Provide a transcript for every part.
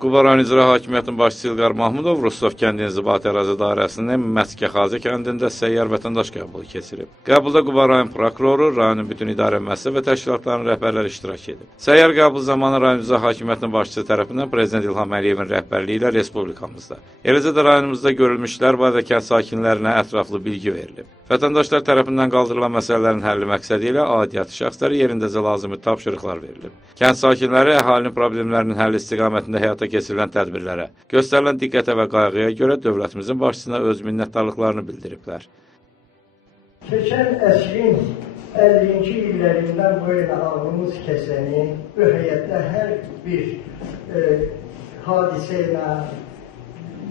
Quba rayon icra hakimiyyətinin başçısı İlqar Mahmudov Rustov kəndi inzibati ərazi dairəsinin Məskəxazı kəndində səyyar vətəndaş qəbulu keçirib. Qəbulda Quba rayon prokuroru, rayonun bütün idarə müəssisə və təşkilatlarının rəhbərləri iştirak edib. Səyyar qəbul zamanı rayon icra hakimiyyətinin başçısı tərəfindən Prezident İlham Əliyevin rəhbərliyi ilə respublikamızda, eləcə də rayonumuzda görülmüş işlər barədə kənd sakinlərinə ətraflı bilgi verilib. Vətəndaşlar tərəfindən qaldırılan məsələlərin həlli məqsədi ilə aidiyyatı şəxslərə yerindəcə lazımi tapşırıqlar verilib. Kənd sakinləri əhalinin problemlərinin həlli istiqamətində həyata keçirilən tədbirlərə, göstərilən diqqətə və qayğıya görə dövlətimizin başçısına öz minnətdarlıqlarını bildiriblər. Keçən əsrin 50-ci illərindən bu yana ağlımız kəsəni, bu həyatda hər bir hadisə ilə,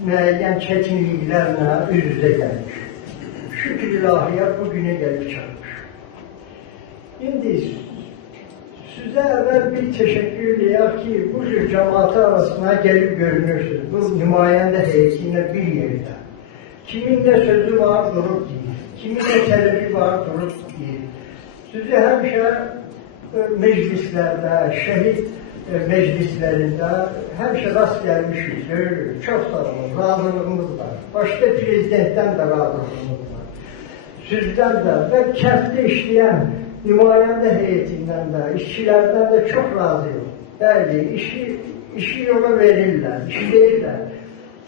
müəyyən çətinliklərlə üz-üzə gəlmiş. Şükür ilahiyyat bu günə gəlib çatmış. İndi sizə əvvəl bir təşəkkür edək ki, bu cür cəmaatı arasına gəlib görünürsünüz. Bu nümayəndə heyəti ilə bir yerdə. Kimin də sözü var, durub deyir. Kimin də tələbi var, durub deyir. Sizi həmişə meclislərdə, şəhid meclislərində həmişə rast gəlmişik, görürük. Çox sağ olun, razılığımız var. Başqa prezidentdən də razılığımız var. Sizdən də və kənddə işləyən nümayəndə heyətindən də, işçilərdən də çox razıyıq. Bəli, işi yola verirlər, işləyirlər.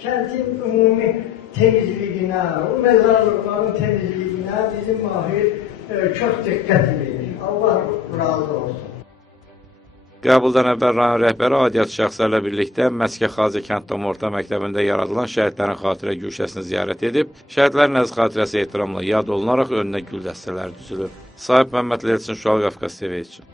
Kəndin ümumi temizliyinə, o məzarlıqların temizliyinə bizim Mahir çox diqqət edir. Allah razı olsun. Qəbuldan əvvəl rayon rəhbəri aidiyyatı şəxslərlə birlikdə Məskəxazı kənd tam orta məktəbində yaradılan şəhidlərin xatirə güşəsini ziyarət edib, şəhidlərin əziz xatirəsi ehtiramla yad olunaraq önünə gül dəstələri düzülüb. Sahib Məmmədli Elçin, Şual Qafqaz TV üçün.